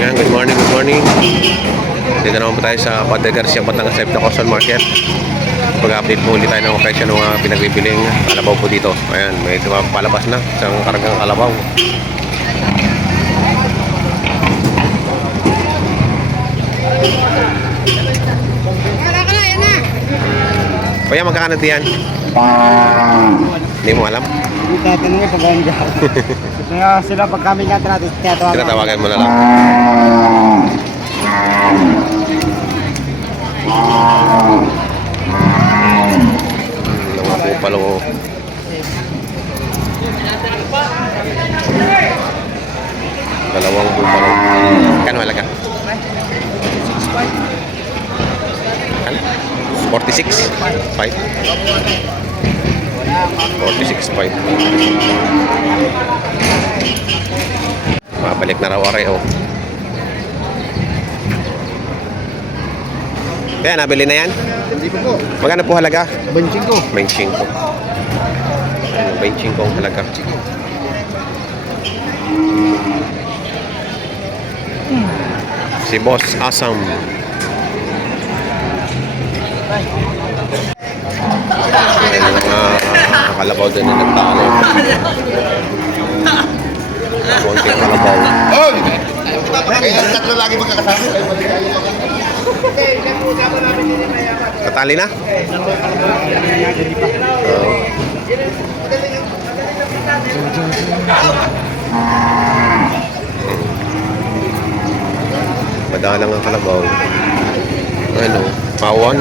Yan, good morning, good morning. Dito naman po tayo sa Padre Garcia, Batangas Live na Coastal Market. Pag-update po ulit tayo ng presyo ng mga pinagbibiling kalabaw po dito. Ayan, may palabas na isang kargang kalabaw. Kuya, magkakano yan? Hindi mo alam? Hindi tatanungin pag hanggang. Gusto nga sila pag kami nga tinatawagan. Tinatawagan mo na lang. Mga pupalo. Dalawang pupalo. Kano halaga? 46? 5? 46.5. Mabalik na raw areho. Kaya nabili na yan? Hindi ko po. Magkano po halaga? 25. 25. 25 ang halaga. Si Boss Asam. Ayan mga kalabaw din na nagtalo. Konting kalabaw. Kaya tatlo lagi magkakasama. Katali na? Madalang ang kalabaw. Ano? Pawan?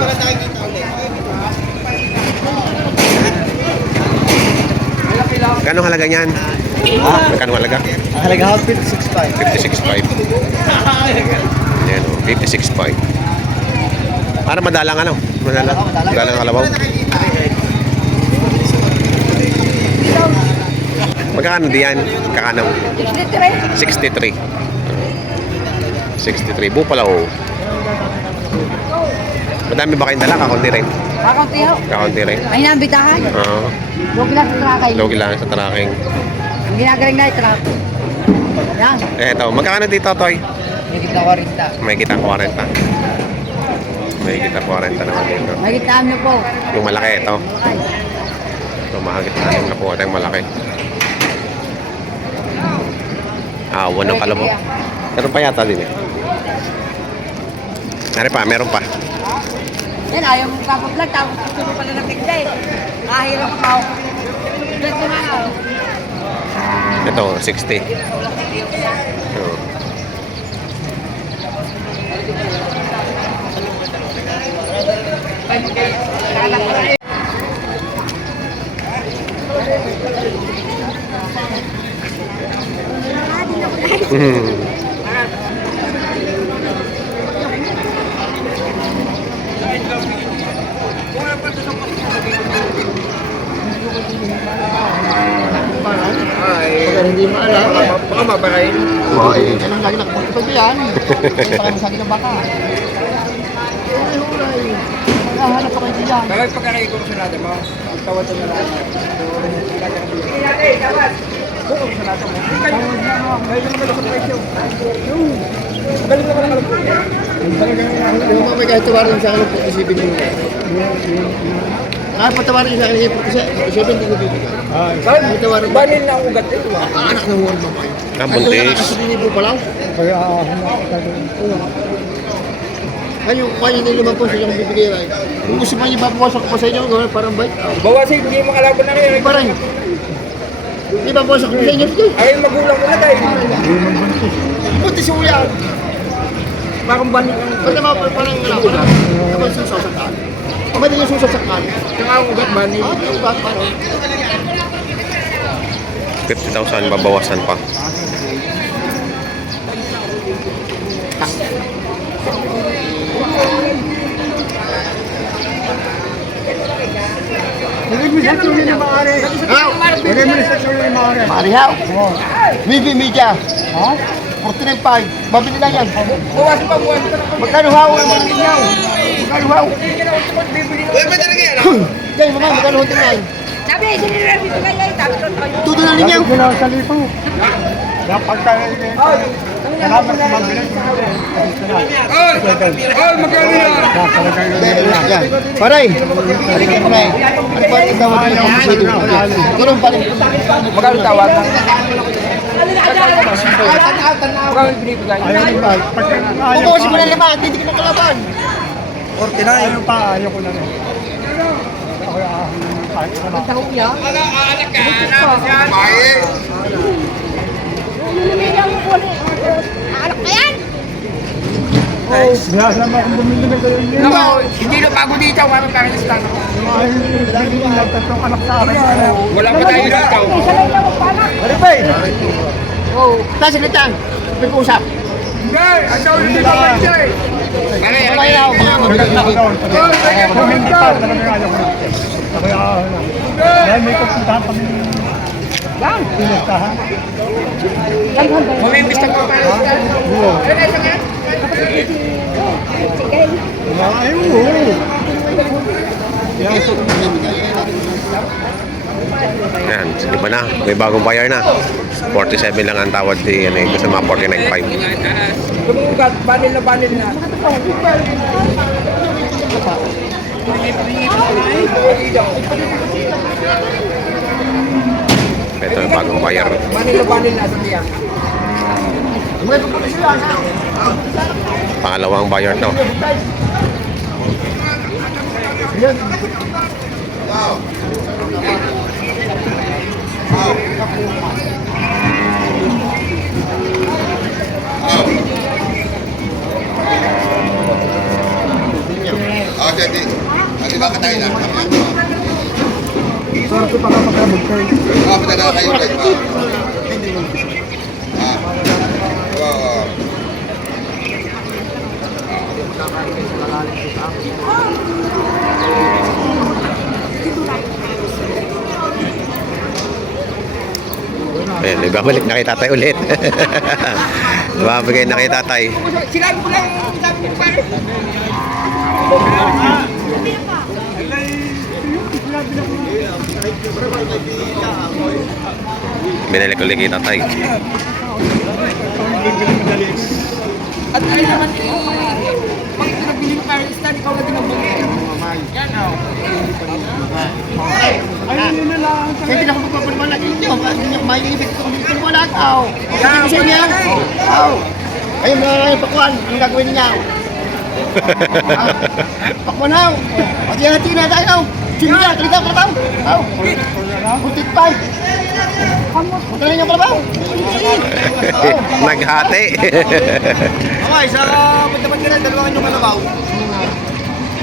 Kano halaga niyan? Kano halaga? Ang halaga half 56.5. 56.5. Yan o, 56.5. Para madalang ano? Madalang kalabaw. Magkano diyan? Kakano? 63. 63. Bupala o. Madami ba kayong dala? Kakunti rin? Kakunti ho. Kakunti rin? May nambitahan. Oo. Logi lang sa tracking. Logi lang sa tracking. Ang ginagaling na i-track. Yan. Eto, magkano dito, Toy? May kita 40. May kita 40. May kita 40 naman dito. May kitaan nyo po. Yung malaki, ito. Ay. Ito, mahagit natin na po tayong malaki. Awan ng kalabaw. Meron pa yata din eh. Meron pa. Yan, ayaw mong kapag-vlog. Tapos gusto pala ng tigda eh. Kahirap pa ako. Dito na ako. Ito, 60. Oo. Hindi maalam. Baka mabarayin. Yan ang lagi nakapagpapag yan. Parang masagi ng baka. Huray. Nakahanap pa kayo dyan. Bakit pagkakaigong ko sa natin mo? Tawad na lang. Bukong sa natin mo. Dahil naman sa presyo. Galing naman ang kalapot. Yung mamay kahit tawarin sa akin, isipin mo. Kahit patawarin sa akin, isipin mo bibigyan. Kahit tawarin. Banin na ang ugat ito. Anak ng huwag mamay. Buntis. Kasi nilibo pa lang. Kayo na naman po sa inyong bibigay. Kung gusto mo niyo babawasan ko pa sa inyo, parang bait. Bawasin, hindi mo kalaban na rin. Parang, di babawasan ko sa inyo. Ay, magulang mo na tayo. Buntis mo yan. Parang banin ang Pag naman parang naman susasakal. Kamay din yung susasakal. Saka ang ugat banin. Yung ba't parang? 50,000 babawasan pa. Marihaw. Bibi Media. Ha? 49.5. Mabili lang yan. Buwas pa. Magkano haw ang mga ninyaw? Magkano haw? Diyan, mama, magkano hotin na yan? Sabi, sinirami ko kayo. Sabi ko kayo. Tuto na ninyaw. Ay, Salamat sa mabilang. Oh, magkano yan? Paray! Halika mo na eh. Ano pa rin tawag nila kung pwede mo? Ganun pa rin. Magkano tawag? Magkano binibigay? Pupusin mo na naman, hindi ka na kalaban. 49. Ayaw pa, ayaw ko na rin. Ako ahon ng kahit sa mga. Tao yan. Anak na yan! Wala naman akong bumili na ganyan yun. Hindi na bago dito, wala pa rin sa Ay, nagtatlong anak sa akin. wala pa tayo dito. Ano ba eh? Oo. Nasa litan. Pag-usap. Hindi, ang tawag hindi pa ba siya eh. Wala yaw. Mga mabilis. Kung hindi pa, talagang ayaw ko na. Sabay ahon na. Dahil may pupuntahan kami. Lang! Pinagtahan. Mamimiss na ko pa. Ay, oo. Yan, iba na. May bagong buyer na. 47 lang ang tawad di ano, gusto mga 49.5. Lumugat, banil na. Ito yung bagong buyer. Banil na sa tiyan. Pangalawang buyer to. Di ba katayin na? Sarap ko pa kapag kayo. Padala kayo guys. Wow. Ayan, ibabalik na kay tatay ulit. Ibabigay na kay tatay. Sinabi ko lang, sabi ko pare. Binalik ulit kay tatay. At ay naman pag pinabili ko parang stand, ikaw na tinabili. Yan o. Ayun yun na lang. Kaya hindi ako magpapaliwanag ninyo. Hindi niyo mailibig ko kung paliwanag. Aw. Sige ko sa inyo. Aw. Ayun na lang yung pakuan. Ang gagawin niya. Pakuan aw. Pag-ihati na tayo. Sige na. Kalita ko kalabaw. Aw. Putit pa. Punta na yung kalabaw. Naghati. Okay, sa pagdaman ka na, dalawa kanyong kalabaw.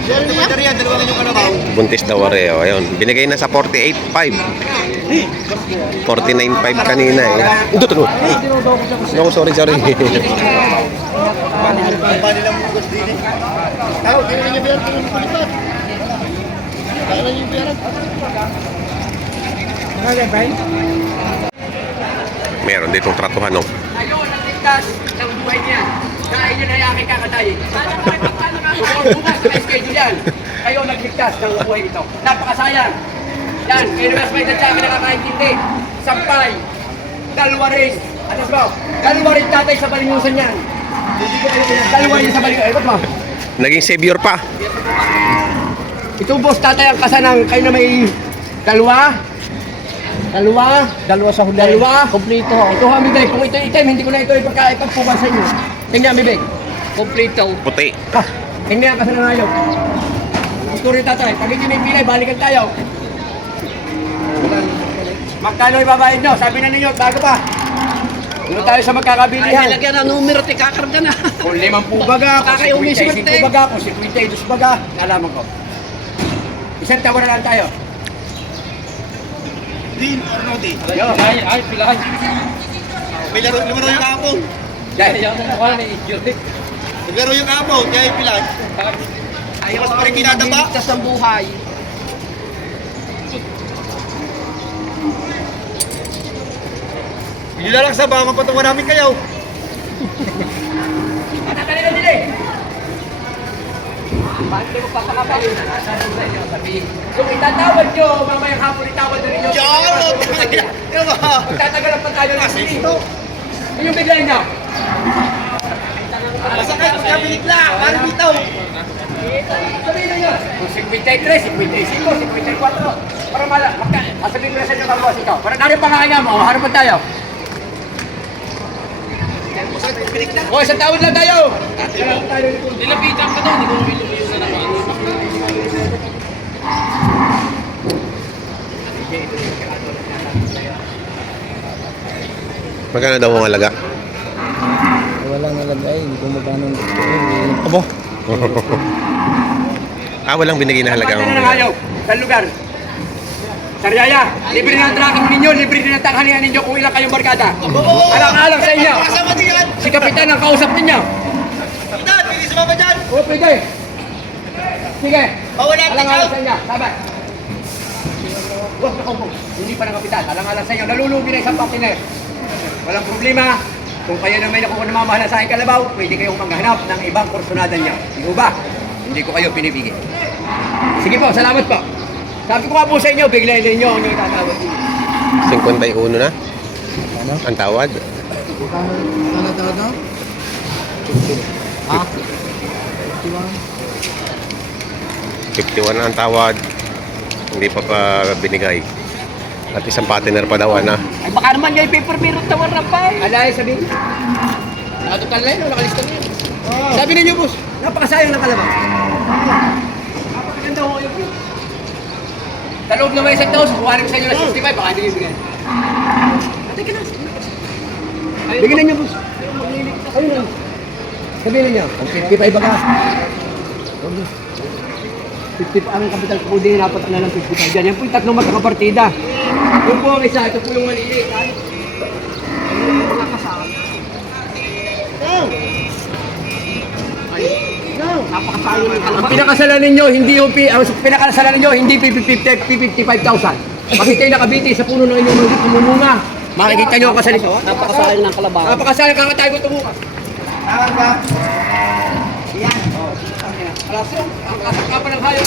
Meron niya? Dalawa kanyong kalabaw. Buntis daw areo. Ayun, binigay na sa 48.5. 49.5 kanina eh. Ito, ito. No, sorry. Paano nilang mugos din eh? Tao, kailan niya bilang palipat? Kailan niya bilang? Meron ditong tratuhan, no? Kayo nagligtas ng buhay niya. Dahil yun ay aking kakatayin. Bukas na schedule yan. Kayo nagligtas ng buhay ito. Napakasayang. Yan, kayo naman may natsaka nakakaintindi. Sampay. Dalawa rin. Atas mo, dalawa rin tatay sa balimusan yan. Dalawa rin sa balimusan. Ay, ba't mo? Naging savior pa. Ito boss tatay ang kasanang kayo na may dalawa. Dalawa sa huli. Dalawa. Kompleto. Ito ha, Mibig. Kung ito item, hindi ko na ito ipagpuban sa inyo. Tingnan, Mibig. Kompleto. Puti. Ha, tingnan ang kasanang ayaw. Ito rin tatay. Pag hindi may pilay, balikan tayo. Magkano ibabayad nyo? Sabi na ninyo, bago pa. Doon tayo sa magkakabilihan. Ay, nilagyan ng numero, tikakarga na. Kung 5 baga, kung Kakaiuwi si 55 Marte. baga, kung 52 baga, nalaman ko. Isang tawa na lang tayo. Din, ano din? Yo, ay, pilahan. May laro yung kapong. Dahil yung mukha ni Idiotic. Naglaro yung kapong, kaya yung pilag. Ayaw Mas pa rin kinadaba. Ligtas ng buhay. Hindi na lang sa baka mapatungan namin kayo. Natatali na din eh. Bakit mo papakapalin na nasa sa inyo? Sabihin, kung itatawad nyo, mamayang hapon itawad na rin nyo. Yan! Magtatagal ang pagkayo ng sili. Yung bigay nyo. bigla, parang bitaw. Sabihin ninyo, 53, 55, 54. Para sasabihin ko na sa inyo kang boss ikaw. Para narin pangahinga mo, harapan tayo. O, isang tawad lang tayo. Nilapitan ka daw, hindi ko lumiluyo na naman. Magkano daw ang alaga? Walang nalagay, hindi ko magkano. Abo. Walang binigay na halaga. Pagkakita na ng ayaw, sa lugar. Sariaya, libre ng tracking ninyo, libre din ng tanghalian ninyo kung ilang kayong barkada. Alang-alang sa inyo. Si Kapitan ang kausap ninyo. Kapitan, pwede sumama dyan. O, pwede. Sige. Bawal natin Alang-alang sa inyo. Sabay. Huwag na kumpong. Hindi pa ng Kapitan. Alang-alang sa inyo. Nalulubi na isang partner. Walang problema. Kung kayo na may nakuha namamahala sa aking kalabaw, pwede kayong maghanap ng ibang kursunada niyo. Di ba? Hindi ko kayo pinipigil. Sige po, salamat po. Sabi ko nga po sa inyo, bigla ninyo ang itatawad niyo. 51 na? Ang tawad? Ano tawag na? Ha? 51 na ang tawad. Hindi pa binigay. At isang partner pa daw na. Ay baka naman yung paper mirror tawar na pa eh. Alay, sabihin. Nakatotal na yun, nakalista na yun. Sabi ninyo, boss, napakasayang ng kalabaw. Napakaganda ko yung sa loob naman isang taon, kuhanin ko sa inyo na 65, baka hindi bigyan. Atay ka na. Bigyan na niyo, boss. Ayun na. Sabihin ninyo, ang 55 baka. 50 pa ang kapital ko din, dapat na lang 55 dyan. Yan po yung tatlong magkakapartida. Yung po ang isa, ito po yung maliit. Ang pinakasalan ninyo, hindi yung pinakasalan ninyo, hindi 55,000. Kapitay na kabiti sa puno ng inyong tumumunga. Makikita nyo ang kasalito. Napakasayang ng kalabaw. Napakasalan kakatay ko tumukas. Tawag ba? Alaso, ang kasakapan ng hayop.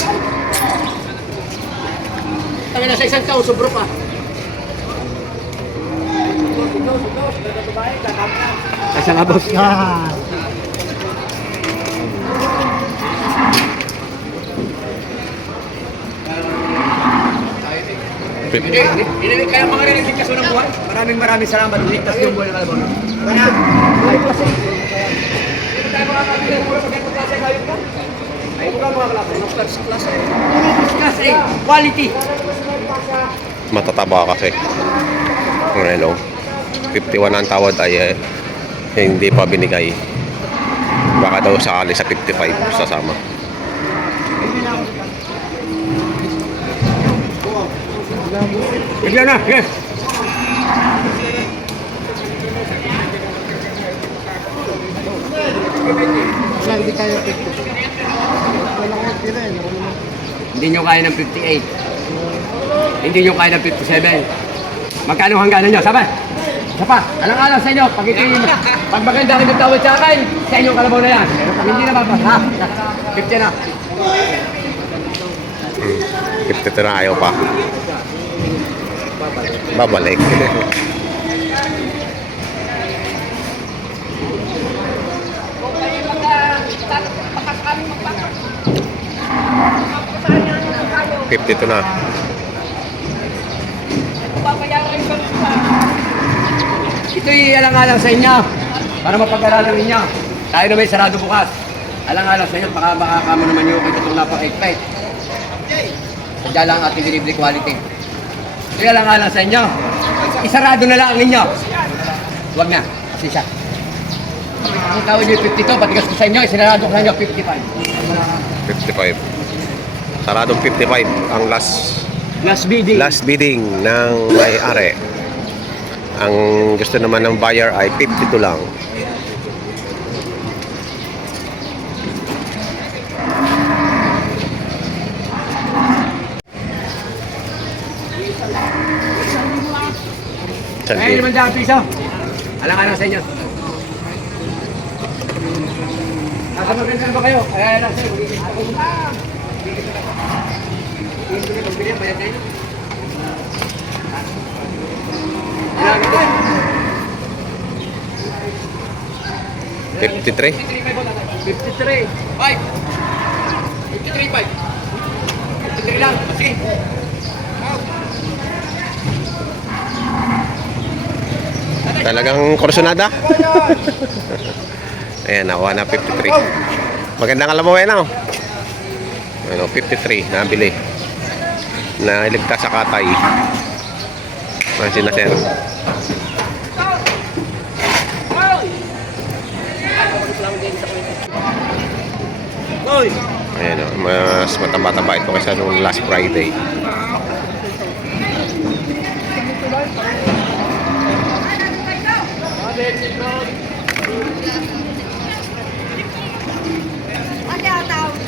Tangin na sa isang taon, sobro pa. Kasa nga, boss. Hindi, kaya mga rin nagsigkas mo ng buhay. Maraming salamat. Ligtas yung buhay ng kalabaw. Ay, kasi. Hindi tayo makakabigay mo sa ganitong klase ng hayop ka. Ay, mga klase. First class eh. First class eh. Quality. Matataba kasi. Hello. 51 ang tawad ay hindi pa binigay. Baka daw sakali sa 55 sasama. Bigyan na. Yes. Hindi tayo 50. Hindi nyo kaya ng 58. Hindi nyo kaya ng 57. Magkano hangganan nyo? Sabay! Isa pa! Alang-alang sa inyo, pag-itingin nyo. Pag maganda kayo nagtawad sa akin, sa inyong kalabaw na yan. Pero pag hindi na babas, ha? 50 na. 52 na ayaw pa. Babalik. $52 na. Ito'y alang-alang sa inyo para mapag-aralan ninyo. Tayo na may sarado bukas. Alang-alang sa inyo, baka kamo naman yung kay itong napaka-expect. Sadya lang ang ating delivery quality. Ito'y alang-alang sa inyo. Isarado na lang ang ninyo. Huwag na, kasi siya. Ang tawag nyo 52, patigas ko sa inyo, isinarado ko sa inyo 55. 55. Saradong 55 ang Last bidding. last bidding ng may-ari. Ang gusto naman ng buyer ay 52 lang. Ay, 500 piso. Alang-alang sa inyo. Nasa maganda ba kayo? Ay, alang sa inyo. Bayad na inyo. 53. 53 po tatay. 53. 5. 53, 5. 53 lang. Sige. Talagang kursunada. Ayan, nakuha na 53. Magandang alam mo ano? Ano, 53, nabili. Na iligtas sa katay. Mansin na sir. Ayan o, mas mataba-taba ito kaysa nung last Friday.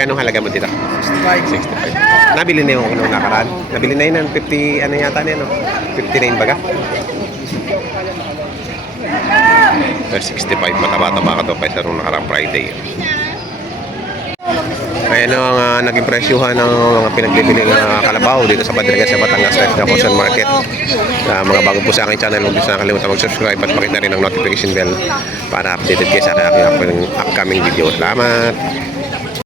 Anong halaga mo dito? 65. Nabili na yung unang nakaraan. Nabili na yun ng 50, ano yata na yun, no? 59 baga? So, 65, mataba-taba ka to kaysa nung nakarang Friday. Ayan ang naging presyuhan ng mga pinagbibili ng kalabaw dito sa Padre sa Batangas West na Caution Market. Mga bago po sa aking channel, huwag niyo nakalimutan mag-subscribe at pakita rin ang notification bell para updated kayo sa aking upcoming video. Salamat!